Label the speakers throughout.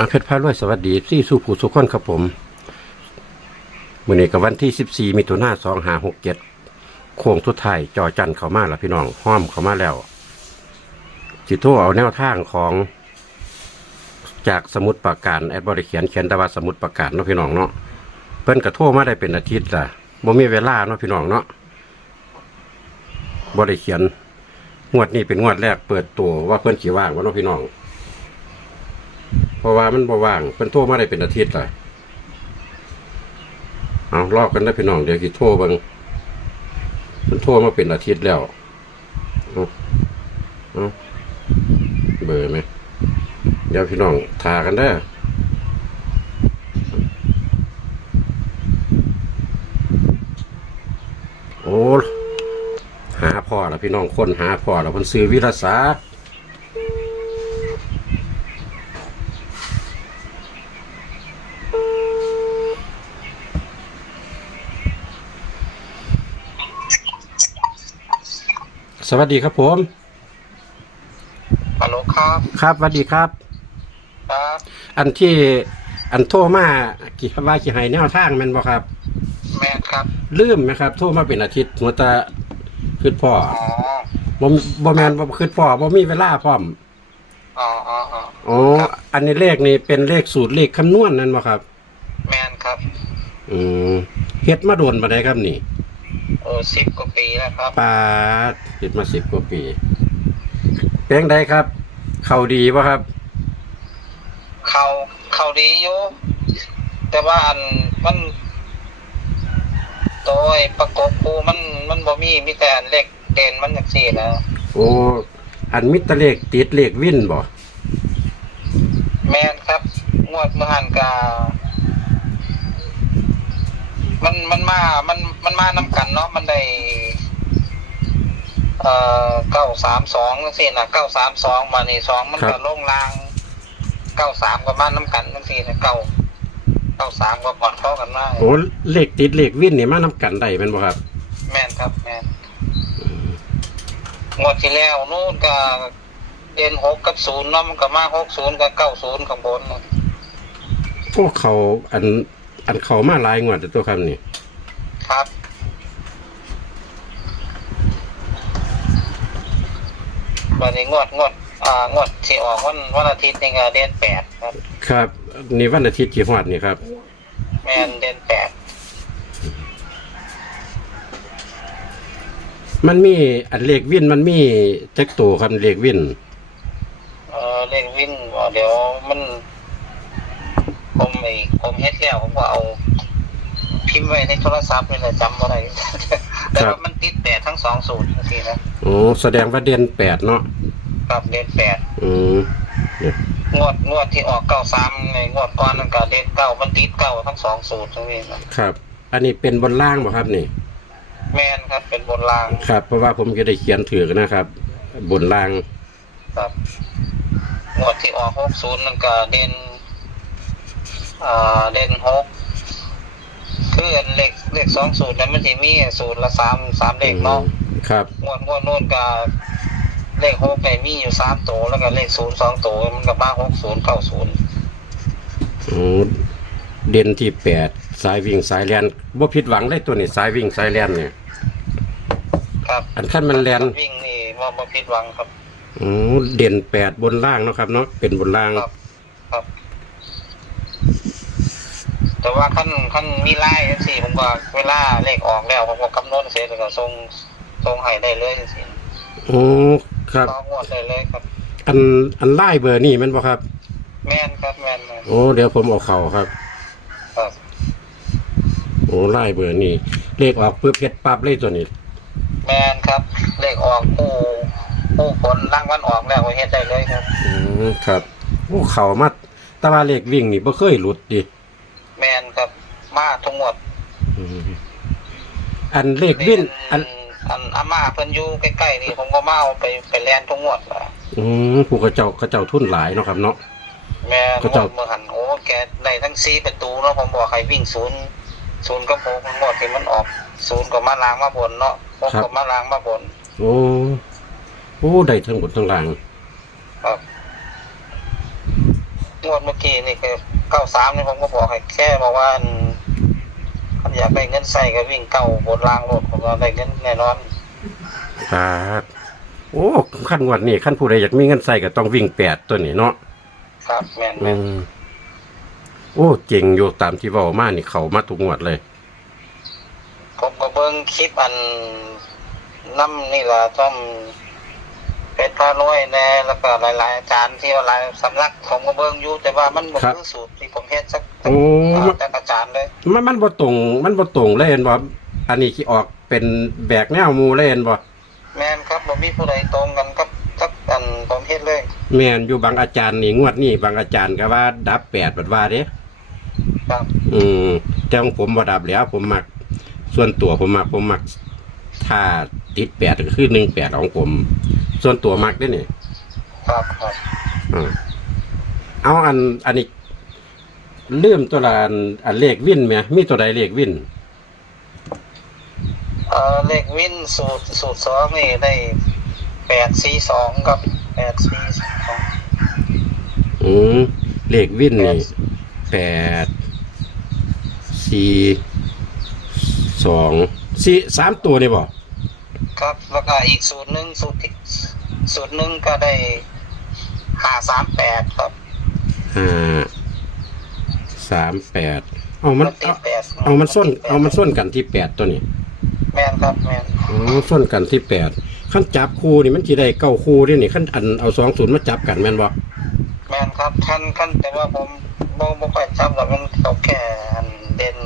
Speaker 1: อาเพชรพารวยสวัสดีที่สุภูสุขคนครับผมมื่อนี้กับวันที่ 14มิถุนายน2567โค้งสุดท้ายจอจันเข้ามาแล้วพี่น้องห้อมเข้ามาแล้ว จิโทรเอาแนวทางของจากสมุดประการแอดบริเขียนเขียนแต่ว่าสมุดประการเนาะพี่น้องเนาะเพิ่นกระโทรมาได้เป็นอาทิตย์ละบ่มีเวลาเนาะพี่น้องเนาะบ่ได้เขียนงวดนี้เป็นงวดแรกเปิดตัวว่าเพิ่นขี่ว่างว่าเนาะพี่น้อง เพราะว่ามันบ่ว่างเพิ่นโทรมาได้เป็นอาทิตย์เลยเอารอบกันได้พี่น้องเดี๋ยวสิโทรเบิ่งเพิ่นโทรมาเป็นอาทิตย์แล้วเอาเอาเบอร์ไหมเดี๋ยวพี่น้องทากันได้โอ้หาพ่อแล้วพี่น้องคนหาพ่อแล้วเพิ่นซื้อวิรศา สตร์สวัสดีครับผม
Speaker 2: ฮัลโหลครับ
Speaker 1: ครับสวัสดีครับ
Speaker 2: ครับ
Speaker 1: อันที่อันโทรมากี่ว่ากี่ให้แนวทางแมันบ่ครับ
Speaker 2: แม่ครับ
Speaker 1: ลืมไหมครับ โทรมาเป็นอาทิตย์หัวตาคือพ่อ
Speaker 2: อ๋อ
Speaker 1: บ่บ่แมนบ่คือพ่อบ่มีเวลาพร้อม
Speaker 2: อ๋ออ๋ออ๋อ
Speaker 1: อ๋ออันนี้เลขนี่เป็นเลขสูตรเลขคำนวณนั่นบ่ครับ
Speaker 2: แมนครับ
Speaker 1: อืมเฮ็ดมาโดนมาได้ครับนี่
Speaker 2: โอ้สิบกว่าปีแล้วครับ
Speaker 1: ปาดเฮ็ดมาสิบกว่าปีเป็นจั่งใดครับ เข้าดีบ่ครับ
Speaker 2: เขาเขาดีอยู่ แต่ว่าอันมันโดยประกบปูมันมันบ่มีมีแต่อันเล็กเด่นมันอย่างสี่นะ
Speaker 1: โอ้อันมิตรเลขติดเลขวินบ่
Speaker 2: แมนครับ งวดเมื่อหันกา มันมันมา มันมันมาน้กันเนาะมันได้เอ่อเก้าสามสองสินะเก้าสามสองมานี่สองมันก็ลงลางเก้าสามก็มาน้กันทั้งสี่นะเก้าเก้าสามก็ผ่อนเข้ากันมา
Speaker 1: โอ้เลขติดเลขวินนี่มานํกันได้แม่นบ่ครับ
Speaker 2: แม่นครับแม่นงวดที่แล้วนู่นก็เด่นหกกับศูนย์เนาะมันก็มาหกศูนย์กับเก้าศูนย์ข้างบนน่ะ
Speaker 1: พวกเขาอัน อันเขามาหลายงวดแต่ตัวคำนี่
Speaker 2: ครับวันนี้งวดงวดอ่างวดที่ออกวันวันอาทิตย์นี่ก็เดือนแปดครับ
Speaker 1: ครับนี่วันอาทิตย์ที่ฮอดนี่ครับ
Speaker 2: แม่นเดือนแปด
Speaker 1: มันมีอันเลขวินมันมีแจ็คตัวครับเลขวิน
Speaker 2: เออเล่นวินบ่เดี๋ยวมันผม ไอ้ผมเฮ็ดแล้วผมก็เอาพิมพ์ไว้ในโทรศัพท์นี่แหละจำอะไรแต่ว่ามันติดแปดทั้งสองสูตรทีนะ
Speaker 1: โอ้แสดงว่าเดือนแปดเนาะ
Speaker 2: ครับเดือนแปด
Speaker 1: อืมเนี่ย
Speaker 2: งวดงวดที่ออกเก้าสามไงงวดก่อนนั่นก็เดือนเก้ามันติดเก้าทั้งสองสูตรทั้งนี้นะครับ
Speaker 1: อันนี้เป็นบนล่างบ่ครับนี่
Speaker 2: แม่นครับเป็นบนราง
Speaker 1: ครับ เพราะว่าผมจะได้เขียนถือนะครับ บนล่าง
Speaker 2: ครับงวดที่ออกหกศูนย์นั่นก็เด่น อ่าเด่นหกคืออันเลขเลขสองสูตรนั้นมันจะมีสูตรละสามสามเลขเนาะ
Speaker 1: ครับ
Speaker 2: งวดงวดนู่นก็เลขหกในมีอยู่สามตัวแล้วก็เลขศูนย์สองตัวมันก็มาหกศูนย์เก้าศูนย์
Speaker 1: โอ้เด่นที่แปดสายวิ่งสายแลนบ่ผิดหวังเลยตัวนี้สายวิ่งสายแลนเนี่ย
Speaker 2: ครับ
Speaker 1: อันขั้นมันแลน
Speaker 2: วิ่งนี่ว่าบ่ผิดหวังครับ
Speaker 1: โอ้เด่นแปดบนล่างเนาะครับเนาะเป็นบนล่าง
Speaker 2: ครับ ครับ แต่ว่าขั้นขั้นมีไล่สิผมก็เวลาเลขออกแล้วผมก็คำนวณเสร็จแล้วก็ส่งส่งให้ได้เลยสิ
Speaker 1: โอ้ครับ
Speaker 2: ต่องวดได้เลยครับ
Speaker 1: อันอันไล่เบอร์นี่แมันบ่ครับ
Speaker 2: แม่นครับแม่นแม่น
Speaker 1: โอ้เดี๋ยวผมเอาเข่าครับ
Speaker 2: ครับ
Speaker 1: โอ้ไล่เบอร์นี่เลขออกเพื่อเพชรปั๊บเลยตัวนี้
Speaker 2: แม่นครับเลขออกผู้ผู้ผลรางวัลออกแล้วก็เฮ็ดได้เลยครับ
Speaker 1: อืมครับโอ้เข่ามาแตว่าเลขวิ่งนี่บ่เคยหลุดดิ
Speaker 2: แม่นครับ มาทุกงวด
Speaker 1: อืมอันเลขวิ่นอัน
Speaker 2: อันอาม่าเพิ่นอยู่ใกล้ๆนี่ผมก็มาเอาไปไปแลนทุกงวดล่ะ
Speaker 1: อืมผู้กระเจ้ากระเจ้าทุนหลายเนาะครับเนาะ
Speaker 2: แม่
Speaker 1: ก็
Speaker 2: ง
Speaker 1: เจ้า
Speaker 2: วดเมื่อหันโอ้แกได้ทั้งสี่ประตูเนาะผมบอกให้วิ่งศูนย์ศูนย์ก็โมงหมดที่มันออกศูนย์ก็มาล้างมาบนเนาะหกก็มาล้างมาบน
Speaker 1: โอ้โอ้ได้ทั้งหมดทั้งล่าง
Speaker 2: ครับงงวดเมื่อกี้นี่คือเก้าสามนี่ผมก็บอกให้แค่บอกว่า อันถ้าอยากได้เงินใส่ก็วิ่งเก้าบนรางรถผมก็ได้เงินแน่นอน
Speaker 1: ครับโอ้ขั้นงวดนี้ขั้นผู้ใดอยากมีเงินใส่ก็ต้องวิ่งแปดตัวนี้เนาะ
Speaker 2: ครับแม่น
Speaker 1: อื
Speaker 2: แม่น
Speaker 1: มโอ้เจ๋งอยู่ตามที่เว้ามานี่เขามาทุกงวดเลย
Speaker 2: ผมก็เบิ่งคลิปอันน้ำนี่ล่ะต้อง เป็นพระร้อยแน่แล้วก็หลาย ๆ อาจารย์ที่ว่าหลายสำนักผมก็เบิ่งอยู่แต่ว่ามันบ่
Speaker 1: ครับ
Speaker 2: คือสูตรที่ผมเฮ็ดสัก
Speaker 1: โอ้
Speaker 2: แต่อาจารย์เลย
Speaker 1: มันมันบ่ตรงมันบ่ตรงเลยเห็นบ่อันนี้ที่ออกเป็นแบกแนวหมูเลยเห็นบ่
Speaker 2: แม่นครับบ่มีผู้ใดตรงกันกับกับอันผมเฮ็ดเลย
Speaker 1: แม่นอยู่บางอาจารย์นี่งวดนี้บางอาจารย์ก็ว่าดับแปดบัดว่าเด้
Speaker 2: ครับ
Speaker 1: อืมแต่ของผมบ่ดับแล้วผมมัก ส่วนตัวผมมักผมมักถ้าติดแปดก็คือหนึ่งแปดของผม ส่วนตัวมักเด้นี่
Speaker 2: ครับครับ
Speaker 1: อืมเอาอันอันนี้เริ่มตัวละอันอันเลขวินไหมมีตัวใดเลขวิน
Speaker 2: เอ่อเลขวินสูตรสูตรสองนี่ได้842กับ842
Speaker 1: อืมเลขวินนี่แปดสี่สองสี่สามตัวนี่บ่
Speaker 2: ครับแล้วก็อีกสูตรหนึงสูตรที่ สูตรหนึงก็ได้538ครับ
Speaker 1: ห้าสามแปดเอามัน
Speaker 2: ติ
Speaker 1: เอา
Speaker 2: ดแปด
Speaker 1: เอามันส้น เอามันส้นกันที่แปดตัวนี้
Speaker 2: แม่นครับแม่น
Speaker 1: อ๋อส้นกันที่แปดขั้นจับคู่นี่มันจีได้เก้าคู่ด้วยนี่ขั้นอันเอาสองศูนย์มาจับกันแม่นบ่
Speaker 2: แม่นครับคันคันแต่ว่าผมบ่บ่ค่อยจำหรอกมันเขาแค่อันเด่น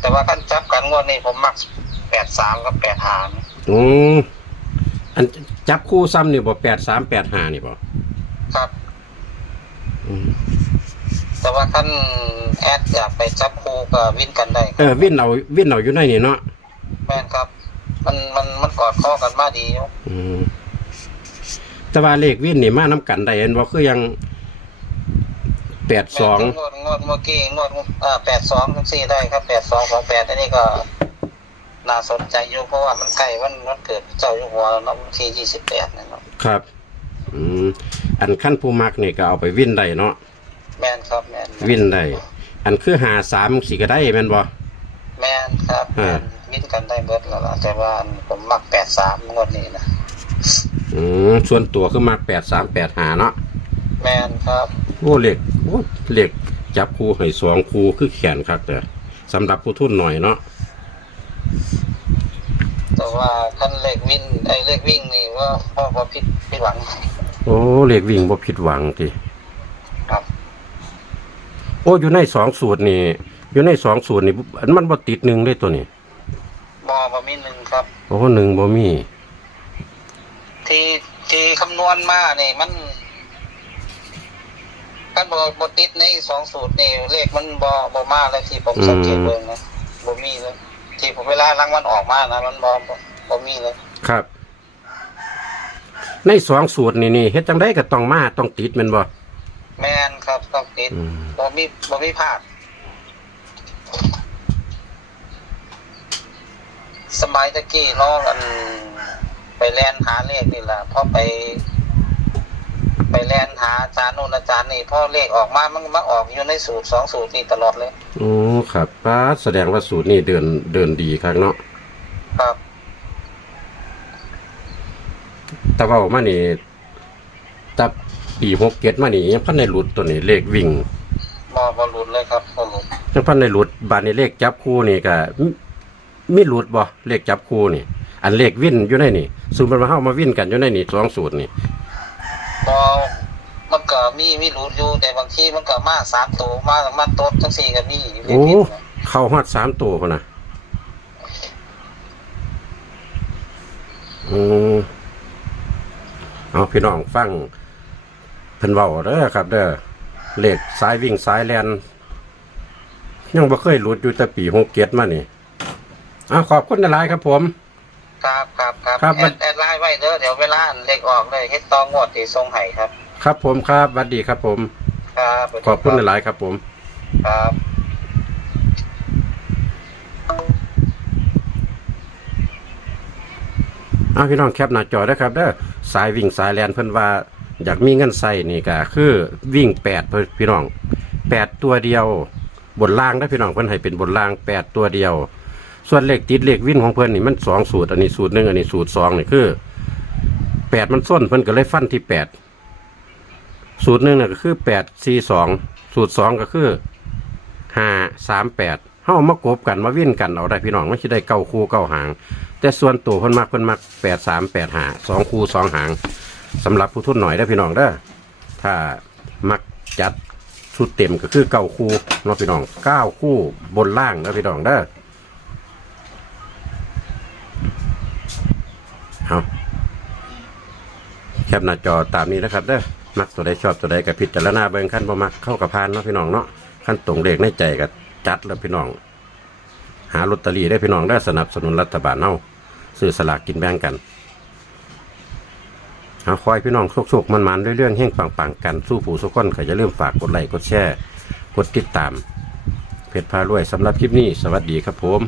Speaker 2: แต่ว่าคันจับกันงวดนี้ผมมัก83กับ85
Speaker 1: โอ้อัน จับคู่ซ้ำนี่บ่แปดสามแปดห้านี่บ่
Speaker 2: ครับ
Speaker 1: อืม
Speaker 2: แต่ว่าคันแอดอยากไปจับคู่ก็วินกันได้ค
Speaker 1: เอ
Speaker 2: รับ
Speaker 1: อวินเอาวินเอาอยู่ในนี่เนาะ
Speaker 2: แม่นครับ มันมันมันกอดข้อกันมาดีอยู่
Speaker 1: อืมแต่ว่าเลขวินนี่มาน้กันได้เห็นบ่คือยังแปดสอง
Speaker 2: งวดงวดเมื่อกี้งวดอ่าแปดสองทั้งสี่ได้ครับแปดสองสองแปดอันนี้ก็ น่าสนใจอยู่เพราะว่ามันใกล้วันวันเกิดเจ้าอยู่หัวเนาะวันที่ยี่สิบแปดเนี่ยเนาะ
Speaker 1: ครับ อืมอันขั้นผู้มักนี่ก็เอาไปวินได้เนาะ
Speaker 2: แม่นครับแม่น
Speaker 1: วินได้อันคือหาสามสีก็ได้แม่นบ่
Speaker 2: แม่นครับ
Speaker 1: อ่า
Speaker 2: แม่นวินกันได้เบิดแล้วล่ะแต่ว่าอันผมมักแปดสามงวดนี้นะ
Speaker 1: อืมส่วนตัวคือมักแปดสามแปดหาเนาะ
Speaker 2: แม่นครับ
Speaker 1: โอ้เหล็กโอ้เหล็กจับคู่ให้สองคู่คือแขนครับแต่สำหรับผู้ทุนหน่อยเนาะ
Speaker 2: แต่ ว่าคันเลขวินไอ้เลขวิ่งนี่ว่าพ่อพอผิดผิดหวัง
Speaker 1: โอ้เหล็กวิ่งบ่ผิดหวังที
Speaker 2: ครับ
Speaker 1: โอ้อยู่ในสองสูตรนี่ อยู่ในสองสูตรนี่อันมันบ่ติดหนึ่งเลยตัวนี้
Speaker 2: บอบอมีหนึ่งครับ
Speaker 1: โอ้หนึ่งบ่มี
Speaker 2: ที่ที่คำนวณมาเนี่ยมันกันบอบติดในสองสูตรนี่เลขมันบอบอมาเลยที่ผมสังเกตเบิ่งนะบอมีเลย ที่ผมเวลารางวัลออกมานะมันบอบอบอมีเลย
Speaker 1: ครับ ในสองสูตรนี่นี่เฮ็ดจังได้ก็ต้องมาต้องติดแม่นบ่
Speaker 2: แมนครับต้องติด
Speaker 1: อืม
Speaker 2: บอมีบอมีพลาดสมัยตะกี้เน้องอัน ไปแลนหาเลขนี่แหละพอไป ไปแลนหาอาจารย์โน่นอาจารย์นี่พอเลขออกมามันมาออกอยู่ในสูตรสองสูตรนี่ตลอดเลย
Speaker 1: โอ้ ครับป้าดแสดงว่าสูตรนี่เดินเดินดีครับเนาะ
Speaker 2: ครับ
Speaker 1: แต่ว่าออกมานี่ตับปีหกเก็ดมานี่ยังพันในหลุดตัวนี้เลขวิ่ง
Speaker 2: บอบอหลุดเลยครับบอหลุด
Speaker 1: ยังพันในหลุดบานในเลขจับคู่นี่ก็มิมีหลุดบ่เลขจับคู่นี่ อันเลขวิ่นอยู่ในนี่สูตรมันมาเฮามาวิ่นกันอยู่ในนี่สองสูตรนี่
Speaker 2: บอมันก็ มีมีหลุดอยู่แต่บางทีมันก็มาสามตัวมามาโต๊ดทั้งสี่ก็มีเลข
Speaker 1: โอ้
Speaker 2: ผิดนะ
Speaker 1: เข้าฮอดสามตัวพุ่นน่ะอืมเอาพี่น้องฟังเพิ่นเว้าเด้อครับ เด้อเลขสายวิ่งสายแลนยังบ่เคยหลุดอยู่แต่ปีหกเก็ดมานี่เอาขอบคุณหลายๆครับผม
Speaker 2: ครับครับครับ
Speaker 1: ครับ
Speaker 2: แอดแอดไลน์ไว้เด้อเดี๋ยวเวลาอันเลขออกเลยเฮ็ดตองวดที่ทรงไห้ครับ
Speaker 1: ครับผมครับสวัสดีครับผม
Speaker 2: ครับ
Speaker 1: ขอบคุณหลายๆครับผม
Speaker 2: ครับ
Speaker 1: เอาพี่น้องแคปหน้าจอได้อครับเด้อสายวิ่งสายแลนเพิ่นว่าอยากมีเงินใส่นี่ก็คือวิ่งแปดพี่น้องแปดตัวเดียวบนล่างได้พี่น้องเพิ่นให้เป็นบนล่างแปดตัวเดียว ส่วนเลขติดเลขวิ่นของเพิ่นนี่มันสองสูตร อันนี้สูตรหนึ่งอันนี้สูตรสองนี่คือแปดมันส้นเพิ่นก็เลยฟันที่แปด สูตรหนึ่งน่ะก็คือแปดสี่สองสูตรสองก็คือห้าสามแปดเฮามากบกันมาวิ่นกันเอาได้พี่น้องไม่ใช่ได้เก้าคู่เก้าหาง แต่ส่วนตัวเพิ่นมักเพิ่นมักแปดสามแปดหาสองคู่สองหางสำหรับผู้ทุนหน่อยได้พี่น้องเด้อถ้ามักจัดชุดเต็มก็คือเก้าคู่เนาะพี่น้องเก้าคู่บนล่างนะพี่น้องเด้อเอาแคปหน้าจอตามนี้นะครับเด้อ มักตัวใดชอบตัวใดกับพิจารณาเบิ่งขั้นบ่มักเข้ากับพานเนาะพี่น้องเนาะขั้นตรงเลขในใจกับจัดแล้วพี่น้อง หาลอตเตอรี่ได้พี่น้องได้สนับสนุนรัฐบาลเนาซื้อสลากกินแบ่งกันหาคอยพี่น้องโชคๆมันๆเรื่อยๆแห่งปังๆกันสู้ผู้สุกคนก็อย่าลืมฝากกดไลค์กดแชร์กดติดตามเพจพารวยสำหรับคลิปนี้ สวัสดีครับผม